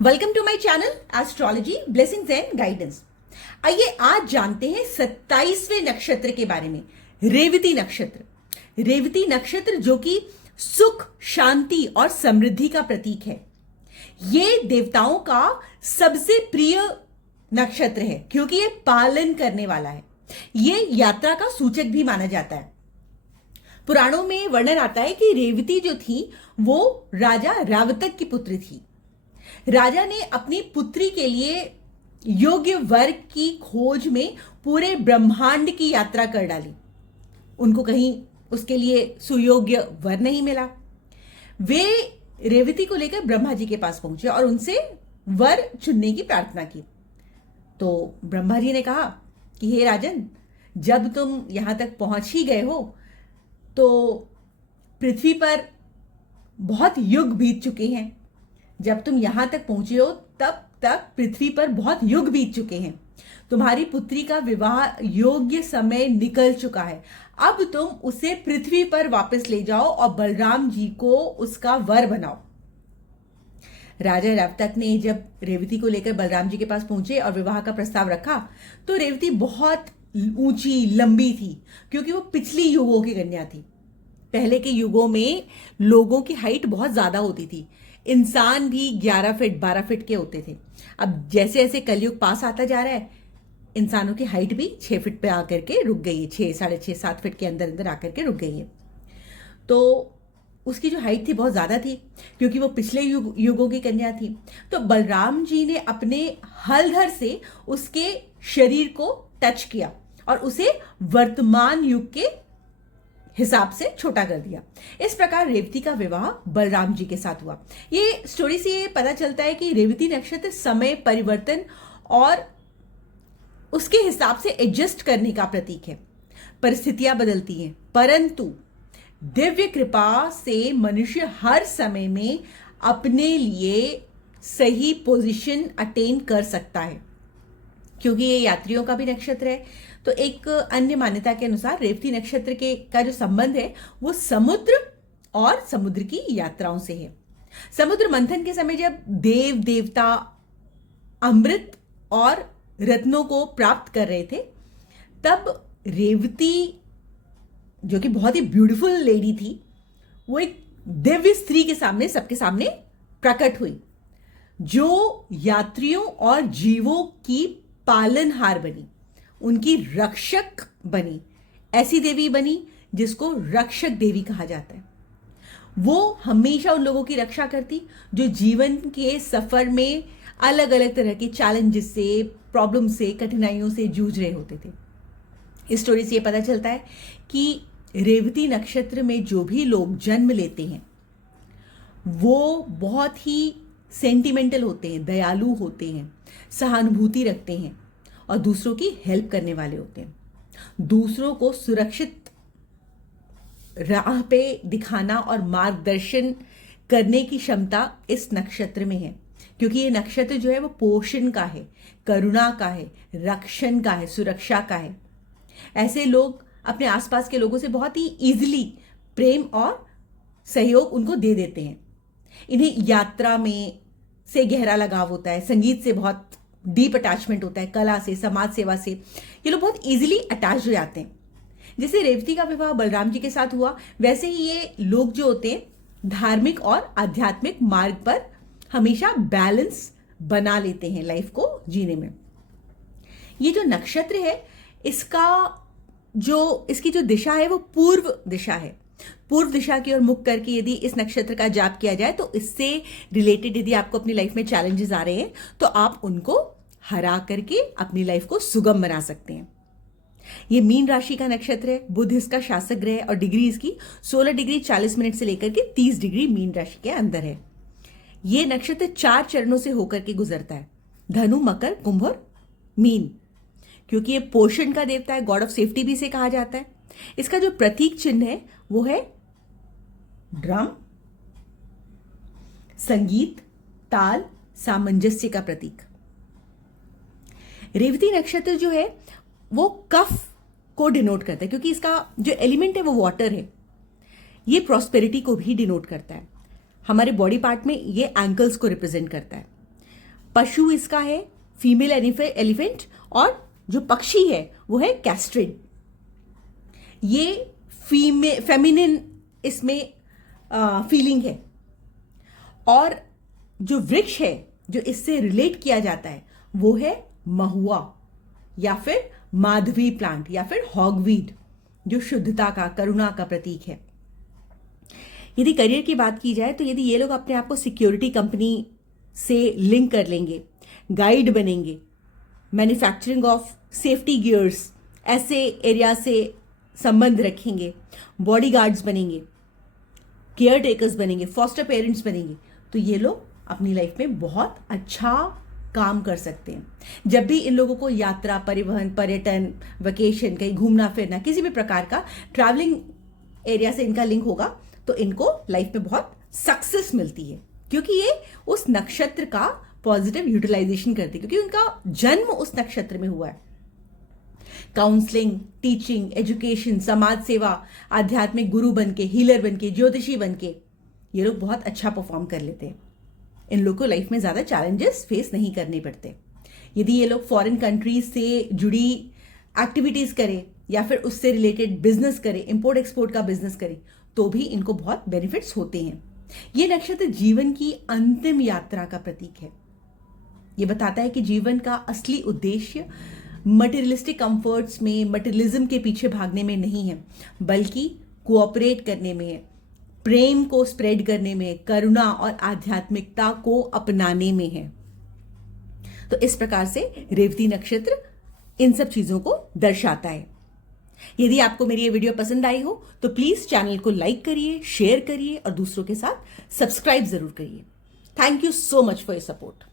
Welcome to my channel astrology blessings and guidance. आइए आज जानते हैं 27वें नक्षत्र के बारे में, रेवती नक्षत्र। रेवती नक्षत्र जो कि सुख, शांति और समृद्धि का प्रतीक है। ये देवताओं का सबसे प्रिय नक्षत्र है क्योंकि ये पालन करने वाला है। ये यात्रा का सूचक भी माना जाता है। पुराणों में वर्णन आता है कि रेवती जो थी वो राजा रावतक की पुत्री थी। राजा ने अपनी पुत्री के लिए योग्य वर की खोज में पूरे ब्रह्मांड की यात्रा कर डाली। उनको कहीं उसके लिए सुयोग्य वर नहीं मिला। वे रेवती को लेकर ब्रह्मा जी के पास पहुंचे और उनसे वर चुनने की प्रार्थना की। तो ब्रह्मा जी ने कहा कि हे राजन, जब तुम यहां तक पहुंच ही गए हो तो पृथ्वी पर बहुत युग बीत चुके हैं। जब तुम यहां तक पहुंचे हो तब तक पृथ्वी पर बहुत युग बीत चुके हैं। तुम्हारी पुत्री का विवाह योग्य समय निकल चुका है। अब तुम उसे पृथ्वी पर वापस ले जाओ और बलराम जी को उसका वर बनाओ। राजा रावतक ने जब रेवती को लेकर बलराम जी के पास पहुंचे और विवाह का प्रस्ताव रखा तो रेवती बहुत ऊंची लंबी थी क्योंकि वो पिछली युगों की कन्या थी। पहले के युगों में लोगों की हाइट बहुत ज्यादा होती थी। इंसान भी 11 फीट 12 फीट के होते थे। अब जैसे जैसे कलयुग पास आता जा रहा है, इंसानों की हाइट भी 6 फीट पे आकर के रुक गई है। 6, 6.5, 7 फीट के अंदर अंदर आकर के रुक गई है। तो उसकी जो हाइट थी बहुत ज्यादा थी क्योंकि वो पिछले युगों की कन्या थी। तो बलराम जी ने अपने हलधर से उसके शरीर को टच किया और उसे वर्तमान युग के हिसाब से छोटा कर दिया। इस प्रकार रेवती का विवाह बलराम जी के साथ हुआ। ये स्टोरी से ये पता चलता है कि रेवती नक्षत्र समय परिवर्तन और उसके हिसाब से एडजस्ट करने का प्रतीक है। परिस्थितियां बदलती हैं परंतु दिव्य कृपा से मनुष्य हर समय में अपने लिए सही पोजीशन अटेन कर सकता है। क्योंकि ये यात्रियों का भी नक्षत्र है तो एक अन्य मान्यता के अनुसार रेवती नक्षत्र के का जो संबंध है वो समुद्र और समुद्र की यात्राओं से है। समुद्र मंथन के समय जब देव देवता अमृत और रत्नों को प्राप्त कर रहे थे तब रेवती जो कि बहुत ही ब्यूटीफुल लेडी थी वो एक दिव्य स्त्री के सामने, सबके सामने प्रकट हुई जो यात्रियों और जीवों की पालनहार बनी, उनकी रक्षक बनी। ऐसी देवी बनी जिसको रक्षक देवी कहा जाता है। वो हमेशा उन लोगों की रक्षा करती जो जीवन के सफर में अलग अलग तरह के चैलेंजेस से, प्रॉब्लम से, कठिनाइयों से जूझ रहे होते थे। इस स्टोरी से ये पता चलता है कि रेवती नक्षत्र में जो भी लोग जन्म लेते हैं वो बहुत ही सेंटिमेंटल होते हैं, दयालु होते हैं, सहानुभूति रखते हैं और दूसरों की हेल्प करने वाले होते हैं। दूसरों को सुरक्षित राह पे दिखाना और मार्गदर्शन करने की क्षमता इस नक्षत्र में है क्योंकि ये नक्षत्र जो है वो पोषण का है, करुणा का है, रक्षण का है, सुरक्षा का है। ऐसे लोग अपने आसपास के लोगों से बहुत ही इजीली प्रेम और सहयोग उनको दे देते हैं। इन्हें यात्रा में से गहरा लगाव होता है, संगीत से बहुत डीप अटैचमेंट होता है, कला से, समाज सेवा से ये लोग बहुत इजीली अटैच हो जाते हैं। जैसे रेवती का विवाह बलराम जी के साथ हुआ वैसे ही ये लोग जो होते हैं धार्मिक और आध्यात्मिक मार्ग पर हमेशा बैलेंस बना लेते हैं लाइफ को जीने में। ये जो नक्षत्र है इसकी जो दिशा है वो पूर्व दिशा है। पूर्व दिशा की ओर मुख करके यदि इस नक्षत्र का जाप किया जाए तो इससे रिलेटेड यदि आपको अपनी लाइफ में चैलेंजेस आ रहे हैं तो आप उनको हरा करके अपनी लाइफ को सुगम बना सकते हैं। ये मीन राशि का नक्षत्र है। बुध इसका शासक ग्रह है और डिग्री इसकी 16 डिग्री 40 मिनट से लेकर के 30 डिग्री मीन राशि के अंदर है। ये नक्षत्र 4 चरणों से होकर के गुजरता है, धनु, मकर, कुंभ और मीन। क्योंकि ये पोषण का देवता है, गॉड ऑफ सेफ्टी भी इसे कहा जाता है। इसका जो प्रतीक चिन्ह है वो है ड्रम, संगीत, ताल, सामंजस्य का प्रतीक। रेवती नक्षत्र जो है वो कफ को डिनोट करता है क्योंकि इसका जो एलिमेंट है वो वाटर है। ये प्रॉस्पेरिटी को भी डिनोट करता है। हमारे बॉडी पार्ट में ये एंकल्स को रिप्रेजेंट करता है। पशु इसका है फीमेल एलिफेंट, और जो पक्षी है वो है कैस्ट्रिड। ये फेमिनिन इसमें फीलिंग है। और जो वृक्ष है जो इससे रिलेट किया जाता है वो है महुआ या फिर माधवी प्लांट या फिर हॉगवीड, जो शुद्धता का, करुणा का प्रतीक है। यदि करियर की बात की जाए तो यदि ये लोग अपने आप को सिक्योरिटी कंपनी से लिंक कर लेंगे, गाइड बनेंगे, मैन्युफैक्चरिंग ऑफ सेफ्टी गियर्स ऐसे एरिया से संबंध रखेंगे, बॉडीगार्ड्स बनेंगे, केयर टेकर्स बनेंगे, फॉस्टर पेरेंट्स बनेंगे, तो ये लोग अपनी लाइफ में बहुत अच्छा काम कर सकते हैं। जब भी इन लोगों को यात्रा, परिवहन, पर्यटन, वेकेशन, कहीं घूमना फिरना, किसी भी प्रकार का ट्रैवलिंग एरिया से इनका लिंक होगा तो इनको लाइफ में बहुत सक्सेस मिलती है, क्योंकि ये उस नक्षत्र का पॉजिटिव यूटिलाइजेशन करती है, क्योंकि उनका जन्म उस नक्षत्र में हुआ है। काउंसलिंग, टीचिंग, एजुकेशन, समाज सेवा, आध्यात्मिक गुरु बनके, हीलर बनके, ज्योतिषी बनके ये लोग बहुत अच्छा परफॉर्म कर लेते हैं। इन लोग को लाइफ में ज्यादा चैलेंजेस फेस नहीं करने पड़ते। यदि ये लोग फॉरेन कंट्रीज से जुड़ी एक्टिविटीज करें या फिर उससे रिलेटेड बिजनेस करें, इंपोर्ट एक्सपोर्ट का बिजनेस करें, तो भी इनको बहुत बेनिफिट्स होते हैं। ये नक्षत्र जीवन की अंतिम यात्रा का प्रतीक है। ये बताता है कि जीवन का असली उद्देश्य मटेरियलिस्टिक कंफर्ट्स में, मटेरियलिज्म के पीछे भागने में नहीं है, बल्कि कोऑपरेट करने में है, प्रेम को स्प्रेड करने में, करुणा और आध्यात्मिकता को अपनाने में है। तो इस प्रकार से रेवती नक्षत्र इन सब चीजों को दर्शाता है। यदि आपको मेरी ये वीडियो पसंद आई हो तो प्लीज चैनल को लाइक करिए, शेयर करिए और दूसरों के साथ सब्सक्राइब जरूर करिए। Thank you so much for your support.